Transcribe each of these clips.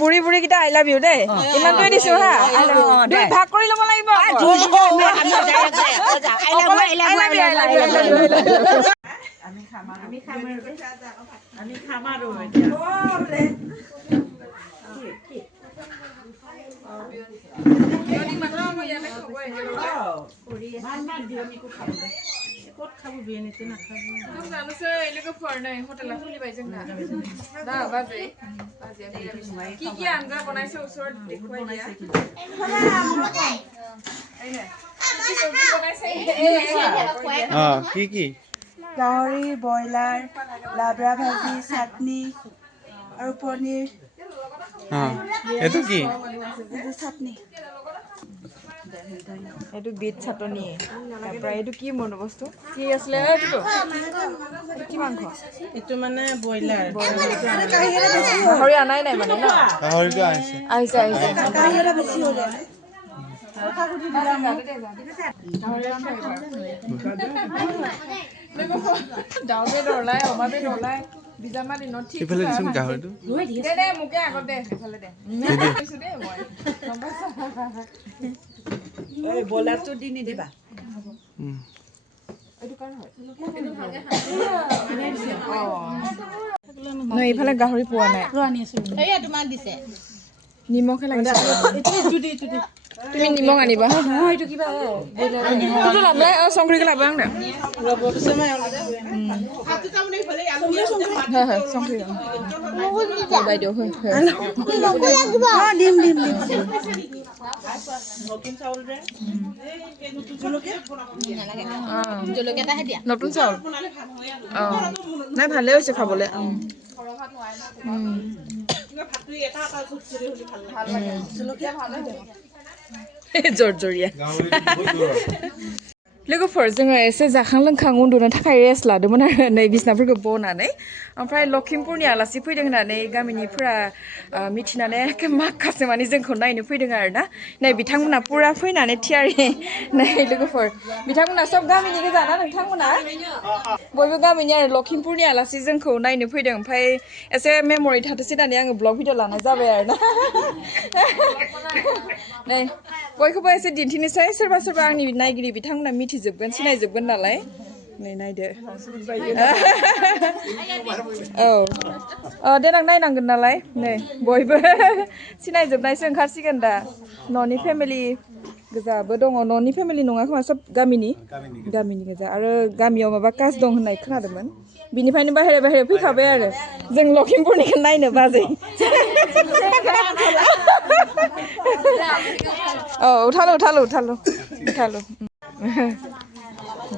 বুঢ়ী বুঢ়ী কেইটা আই লাভ ইউ দেই ইমানটোৱে দিছো হা দুই ভাগ কৰি ল'ব লাগিব ক'ত খাব বিয়েনিতে নাখাব জানোছে এলৈকে ফৰ নাই হোটেল খুলি পাই जोंना দা বাজে কি কি আঞ্জা বনাইছে ওচৰত দেখুৱাই দিয়া কি কি গাহৰি ব্ৰইলাৰ লাবৰা ভাজি চাটনি আৰু পনীৰ এইটো কি এইটো চাটনি এইটো বিট চাটনি তাৰপৰা এইটো কি মনো বস্তু কি আছিলে এইটো কি মাংস এইটো মানে ব্ৰইলাৰ গাহৰি আনাই নাই মানে ন গাহৰিটো আহিছে আহিছে আহিছে গাহৰি বেছি হ'লে ডাউকে দৰলাই অমাবে দৰলাই বিজামা দিনত ঠিক ইফালে দিছোন গাহৰিটো দে দে মোকে আগত দে এফালে দে কৈছো দে মই এই ব্ৰইলাৰটো দি নিদিবা এইফালে গাহৰি পোৱা নাই নিমখে লাগিছে তুমি নিমখ আনিবা এইটো কিবা এইটো লাভলাই সংক্ৰীকে লাভ দে হয় সংক্ৰী বাইদেউ হয় দিম নতুন চাউল নাই ভালে হৈছে খাবলৈ জৰ্জৰীয়া लोगोफोर जोङो एसे जाखां लोंखां उन्दुनो थाखाय रेस्ट लादोंमोन आरो नै बिसनाफोरखौ बनानै ओमफ्राय लखिमपुरनि आलासि फैदों होननानै गामिनिफोरा मिथिनानै माखासे माने जोंखौ नायनो फैदों आरो ना नै बिथांमोना पुरा फैनानै थियारि नै लोगोफोर बिथांमोना सब गामिनि गोजा ना नोंथांमोना बयबो गामिनि आरो लखिमपुरनि आलासि जोंखौ नायनो फैदों ओमफ्राय एसे मेमरि थाथोंसै होननानै आङो ब्लग भिडिअ लानाय जाबाय आरो ना नै बयखौबो एसे दिन्थिनोसै सोरबा सोरबा आंनि नायगिरि बिथांमोना मिथिजोबगोन सिनायजोबगोन नालाय नै नायदो औ देनां नायनांगोन नालाय नै बयबो सिनायजोबनायसो ओंखारसिगोन दा न'नि फेमिलि गोजाबो दङ न'नि फेमिलि नङा खोमा सब गामिनि गोजा आरो गामियाव माबा कास दं होननाय खोनादोंमोन बिनिफ्रायनो बाहेरा फैखाबाय आरो जों लखिमपुरनिखौ नायनो बाजै औ उठालो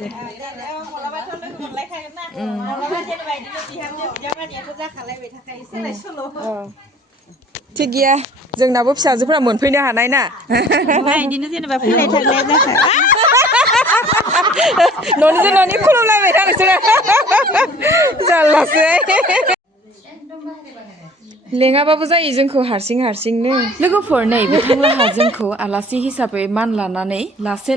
दे थिग गैया जोंनाबो फिसाजोफोरा मोनफैनो हानाय ना बिदिनो जेनेबा फैलाय थांलाय जाखा न'निजों न'नि खुलुमलायबाय था नोंसोरो जारलासै लेङाबाबो जायो जोंखौ हारसिंनो लोगोफोर नै बिथांलाहा जोंखौ आलासि हिसाबै मान लानानै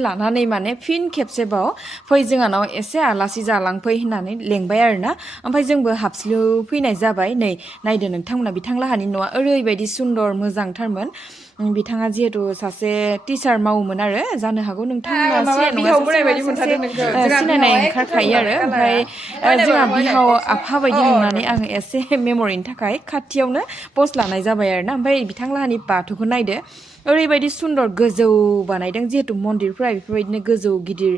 लानानै माने फिन खेबसेबाव फै जोंहानाव एसे आलासि जालांफै होननानै लेंबाय आरोना ओमफ्राय जोंबो हाबस्लु फैनाय जाबाय नै नायदो नोंथांमोना बिथांलाहानि न'आ ओरैबायदि सुन्दर मोजांथारमोन बिथाङा जिहेतु सासे टिचार मावोमोन आरो जानो हागौ नोंथांमोना सिनायनाय ओंखारखायो आरो ओमफ्राय जोंहा बिहाव आफा बायदि नुनानै आङो एसे मेमरिनि थाखाय खाथियावनो पस्ट लानाय जाबाय आरोना ओमफ्राय बिथांलाहानि बाथौखौ नायदो ओरैबायदि सुन्दर गोजौ बानायदों जिहेतु मन्दिरफोरा बेफोरबायदिनो गोजौ गिदिर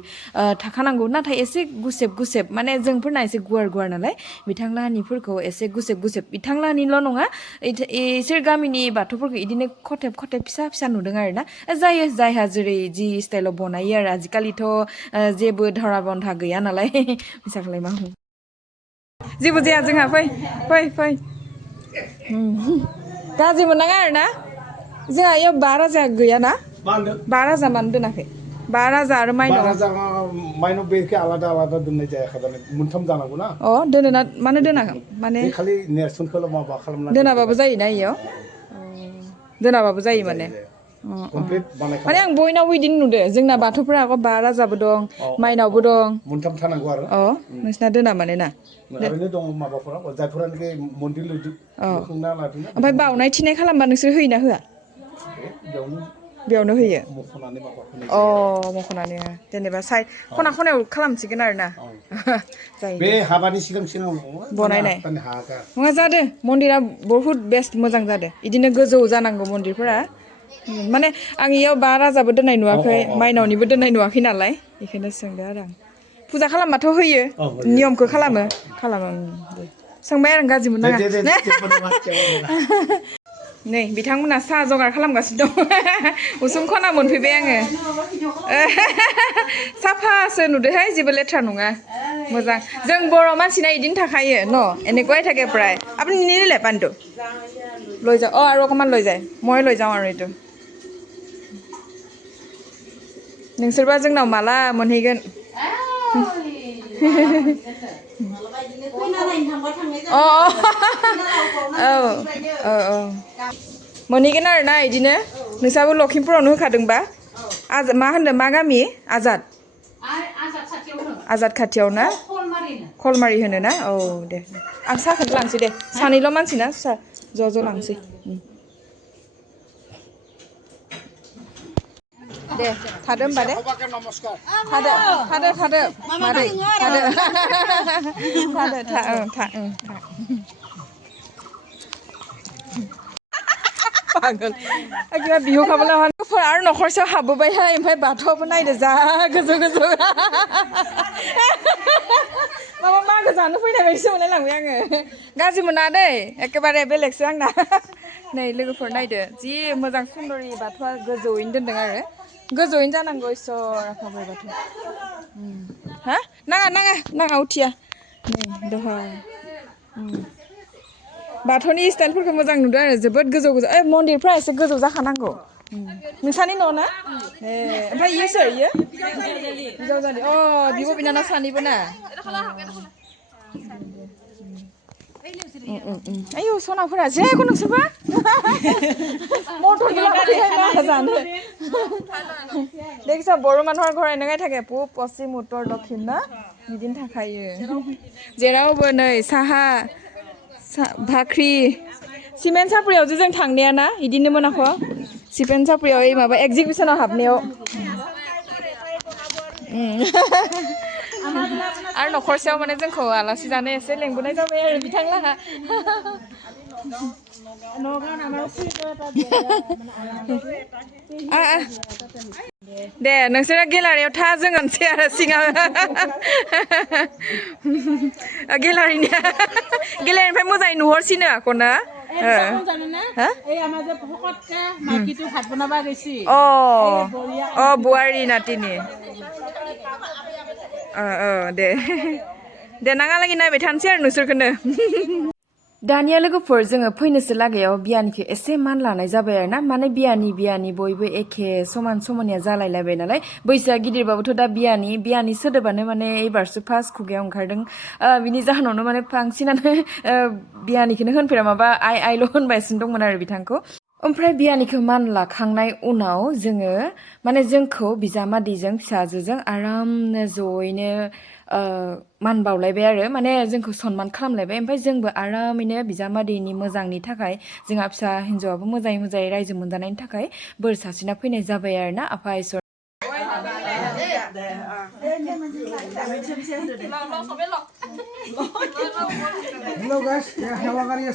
थाखानांगौ नाथाय एसे गुसेब माने जोंफोरना एसे गुवार नालाय बिथांलाहानिफोरखौ एसे गुसेब बिथांलाहानिल' नङा इसोर गामिनि बाथौफोरखौ इदिनो खथेब फिसा नुदों आरोना जायो जायहा जेरै जि स्टाइलाव बनायो आरो आजिखालिथ' जेबो धरा बन्धा गैया नालाय फैसाखौलाय मा जेबो जाया जोंहा फै गाज्रि मोननाङा आरोना जोंहा इयाव 12 राजा गैयाना 12 राजा मानो दोनाखै 12 राजा आरो माइनाव बेखौ आलादा दोननाय जायाखै माने मोनथाम जानांगौ ना दोनो ना मानो दोनाखै माने खालि नेरसोनखौल' माबा खालामना दोनाबाबो जायोना इयाव दोनाबाबो जायो माने कमप्लिट माने बानायखानाय आं बयनावबो इदिनो नुदो जोंना बाथौफोरा आरो बा राजाबो दं माइनावबो दं मोनथाम थानांगौ आरो अ नोंसिना दोना माने ना ओरैनो दङ माबाफोरा जायफोरानोखि मन्दिर लुखांना लादोंना ओमफ्राय बावनाय थिनाय खालामबा नोंसोर होयोना होआ बेयावनो होयो मख'नानै माबा होनाय अ मख'नानै जेनेबा साइड खना खनायाव खालामसिगोन आरो ना जायो बे हाबानि सिगां सिगां बनायनाय हागा नङा जादो मन्दिरा बहुत बेस्ट मोजां जादो इदिनो गोजौ जानांगौ मन्दिरफोरा माने आं इयाव बा राजाबो दोननाय नुवाखै माइनावनिबो दोननाय नुवाखै नालाय बेखायनो सोंदो आरो आं फुजा खालामबाथ' होयो नियमखौ खालामो सोंबाय आरो गाज्रि मोननाङा नै बिथांमोना साहा जगार खालामगासिनो दं उसुं खना मोनफैबाय आङो साफासो नुदोहाय जेबो लेथ्रा नङा मोजां जों बर' मानसिना इदिनो थाखायो न এনেকুৱাই থাকে প্ৰায় আপুনি নিনিলে পানীটো লৈ যাওঁ আৰু অকণমান লৈ যায় মই লৈ যাওঁ আৰু এইটো नोंसोरबा जोंनाव माला मोनहैगोन मोनहैगोन आरो ना इदिनो नोंसाबो लखिमपुरावनो होखादोंबा मा होनदों मा गामि आजाद आजाद खाथियाव ना खलमारि होनो ना औ दे आं साहाखौनो लांसै दे सानैल' मानसि ना ज' लांसै दे थादो होमबा दे थादो मादै थादो पागल किबा बिहु खाबोला आरो न'खरसेयाव हाबबोबायहाय ओमफ्राय बाथौआबो नायदो जा गोजौ माबा मागो जानो फैनाय बायदिसो मोनलायलांबाय आङो गाज्रि मोना दै एखेबारे बेलेगसो आंना नै लोगोफोर नायदो जि मोजां सुन्दरि बाथौआ गोजौयैनो दोनदों आरो गोजौयैनो जानांगौ इसोर आफा बोराइ बाथौ हा नाङा उथिया नै दहा बाथौनि स्टाइलफोरखौ मोजां नुदों आरो जोबोद गोजौ मन्दिरफ्रा एसे गोजौ जाखानांगौ नोंसानि न' ना ए ओमफ्राय इयो सोर इयो बिजावजालि अ बिब' बिनानाव सानैबो ना आयौ सनाफोरा जेखौ नोंसोरबा मटरबो लांफैहाय जानो देखिस बर' মানুহৰ ঘৰ এনেকৈ থাকে পূব পশ্চিম উত্তৰ দক্ষিণ না बिदिनो थाखायो जेरावबो नै साहा भाख्रि सिमेन्ट सापरियाव जों थांनाया ना इदिनो मोनाख' सिमेन्ट सापरियाव ओइ माबा एगजिबिसनाव हाबनायाव आरो न'खरसेयाव माने जोंखौ आलासि जानो एसे लेंबोनाय जाबाय आरो बिथांलाहा दे नोंसोरो गेलारियाव था जों होनसै आरो सिङाव गेलारिनिफ्राय मोजाङै नुहरसिनो आखौना বোৱাৰী नातिनि दे नाङालागि नायबाय थानोसै आरो नोंसोरखौनो दानिया लोगोफोर जोङो फैनोसो लागायाव बियानिखौ एसे मान लानाय जाबाय आरो ना माने बियानि बयबो एखे समान समानिया जालायलायबाय नालाय बैसोआ गिदिरबाबोथ' दा बियानि सोदोबानो माने एबारसो फार्स्ट खुगायाव ओंखारदों बिनि जाहोनावनो माने बांसिनानो बियानिखौनो होनफेरा माबा आइल' होनबायसिनो दंमोन आरो बिथांखौ ओमफ्राय बियानिखौ मान लाखांनाय उनाव जोङो माने जोंखौ बिजामादैजों फिसाजोजों आरामनो जयैनो मान बावलायबाय आरो माने जोंखौ सनमान खालामलायबाय ओमफ्राय जोंबो आरामैनो बिजामादैनि मोजांनि थाखाय जोंहा फिसा हिन्जावाबो मोजाङै रायजो मोनजानायनि थाखाय बोर सारस्रिना फैनाय जाबाय आरो ना आफा इसोर Hello guys, how are you?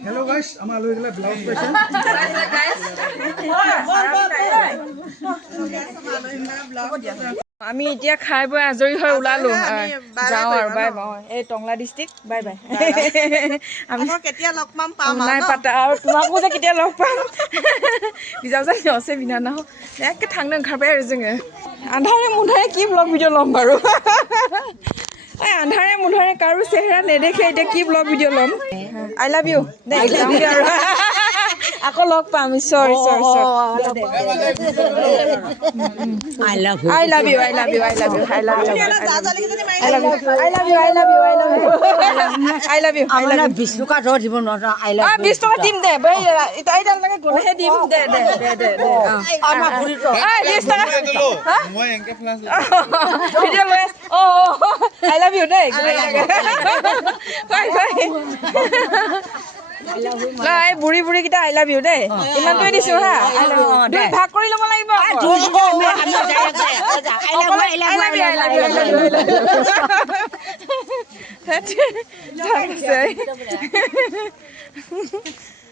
Hello guys, I'm a blouse person. আমি এতিয়া খাই বৈ আজৰি হৈ ওলালো যাওঁ আৰু বাই বাই এই টংলা ডিষ্ট্ৰিক্ট বাই বাই আমি কেতিয়া লগ পাম নাই পাতা আৰু তোমাকো যে কেতিয়া লগ পাম বিজাवजालि আছে বিনানাव একে थांनो ओंखारबाय आरो जोङो আন্ধাৰে মুন্ধাৰে কি ব্লগ ভিডিঅ' ল'ম বাৰু আন্ধাৰে মুন্ধাৰে কাৰো চেহেৰা নেদেখে এতিয়া কি ব্লগ ভিডিঅ' ল'ম আই লাভ ইউ দেই যাওঁগে আৰু আকৌ লগ পাম ঈশ্বৰ ঈশ্বৰ ঈশ্বৰ I love you. I love you I love you I love you I love you I love you I love you I love you I love you I love you I love you 20 টকা ধৰ দিব নোৱাৰা I love you. 20 টকা দিম দে বৈ এইডাল লাগে গলেহে দিম দে দে দে দে দে আমাৰ ঘুৰিত 20 টকা মই এংকে ফ্লাছ ভিডিঅ' লৈ I love you দেই বাই বাই লাই বুঢ়ী বুঢ়ী কেইটা I love you দেই ইমানটোৱে দিছো হা দুই ভাগ কৰি ল'ব লাগিব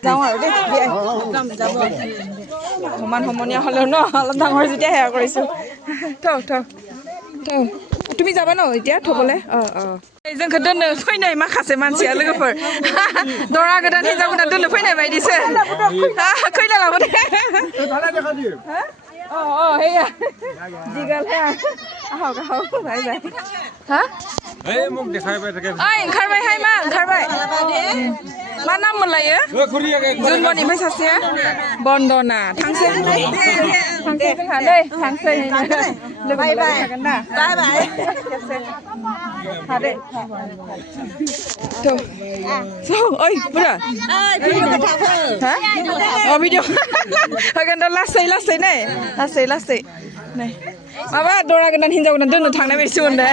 যাওঁ আৰু দেই সমান সমনীয়া হ'লেও ন অলপ ডাঙৰ যেতিয়া সেয়া কৰিছো থ থ থ তুমি যাবা ন এতিয়া থবলৈ जोंखौ दोननो फैनाय माखासे मानसिया लोगोफोर दरा गोदान हिनजाव गोदान दोननो फैनाय बायदिसो खैला लाबोदे हेया दिगाल हेया आहक आहक बाय बाय हा এই মোক দেখাই পাই থাকে ओंखारबाय हाय मा ओंखारबाय मा नाम मोनलायो जुनमनिफ्राय सासे बन्दना थांसै थांसै जोंहा दै थांसै लोगो मोनलायबाय थागोन ना बाय बाय हादे थ' ओइ बुरा हा अ भिडिअ होगोन दा लासै लासै नै लासै लासै नै माबा दरा गोदान हिनजाव गोदान दोननो थांनाय बायदिसो मोनदों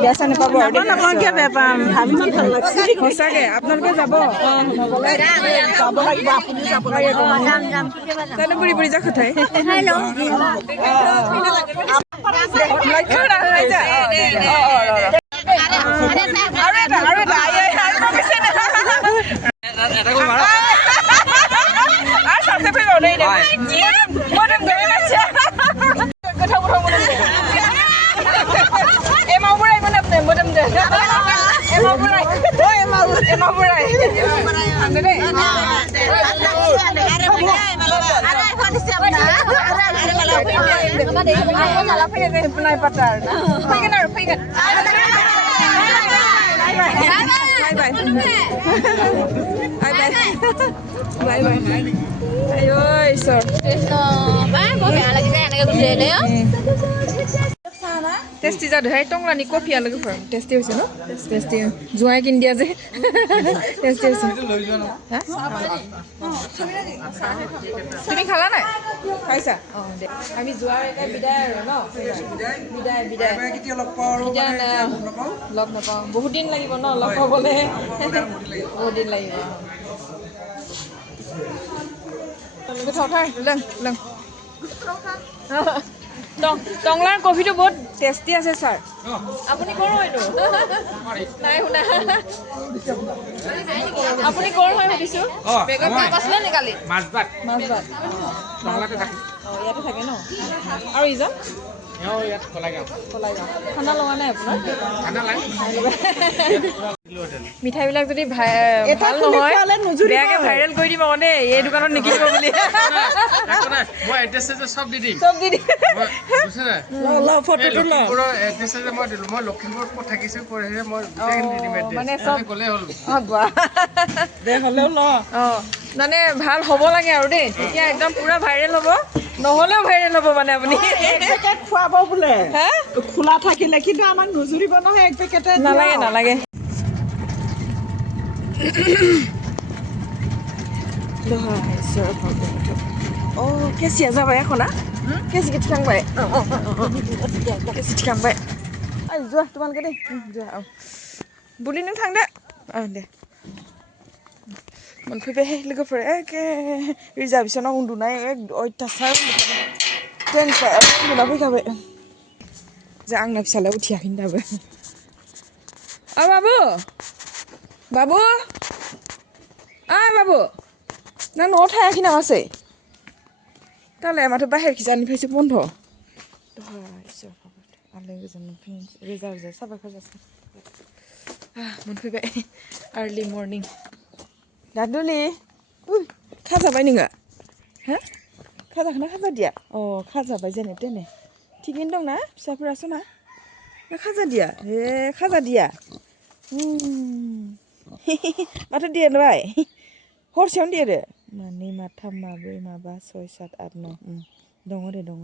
बियासानो पाब সঁচাকে আপোনালোকে যাব জানো বুঢ়ী বুঢ়ী যাখোথাই सासे फैबाव नै मोदोम गैयै मानसिया गोथाव गोथाव मोदोमदों एमाव बोराय मोदोमदों एमाव बोराय एमाव बोराय थांदो दै माला फैयो जों नाय पाटार फैगोन आरो फैगोन बाय बाय बाय बाय ayo isor टेस्टी जादोंहाय टंलानि कफिया लोगोफोर टेस्टी হৈছে ন टेस्टी जुवाय किन दिया जे टेस्टी হৈছে তুমি খালা নাই খাইছা দে আমি জুৱাৰ এটা বিদায় আৰু ন বিদায় বিদায় কেতিয়া লগ পাওঁ আৰু লগ নাপাওঁ বহুত দিন লাগিব ন লগ পাবলৈ বহুত দিন লাগিব गोथावथार लों लों टंलार कफिটো बहुत टेस्टी আছে স্যার আপুনি কৰ হয়তো নাই শুনা আপুনি কৰ হয় সুধিছো বেগত কাম আছিলে নে কালি মাছবাট টংলাতে থাকে ইয়াতে থাকে ন আৰু ইজন ইয়াত কলাইগাঁও খানা লগা নাই আপোনাৰ খানা নাই মিঠাইবিলাক যদি ভাল নহয় বেয়াকে ভাইৰেল কৰি দিব মানে এই দোকানত নিকিনিব বুলি মই এড্ৰেছ সব দি দিম ফটোটো এড্ৰেছ মই দিলোঁ মই লখিমপুৰত ক'ত থাকিছোঁ কৰিছে মই দি দিম মানে চব গ'লে হ'ল দে হ'লেও ল মানে ভাল হ'ব লাগে আৰু দেই তেতিয়া একদম পুৰা ভাইৰেল হ'ব নহ'লেও ভাইৰেল হ'ব মানে আপুনি খুৱাব বোলে খোলা থাকিলে কিন্তু আমাক নুজুৰিব নহয় এক পেকেটে নালাগে নালাগে केसिया जाबाय एखना केसिखौ थिखांबाय केसि थिखांबाय जुवा तुम्हानोखौ दे जुवा औ बुलि नों थांदो दे मोनफैबायहाय लोगोफोर एखे रिजार्भेसनाव उन्दुनाय एक अयथासार उन्दुना फैखाबाय जा आंना फिसालाया उथियाखैनो दाबो बाबु बाबु बाबु नों न'आव थायाखै नामासै दालाय माथो बाहेरखिजानिफ्रायसो बन्द' आलो गोजोन मोनफैनो रोजा रोजा साबायखर जासिगोन मोनफैबाय आर्लि मर्निं दादुलि खाजाबाय नोङो हा खाजाखोना खाजादिया खाजाबाय जेने तेने थिगैनो दंना फिसाफोरासो ना खाजादिया खाजादिया माथो देरबाय हरसेयावनो देरो 1 2 3 4 5 6 7 8 9 दङ दे दङ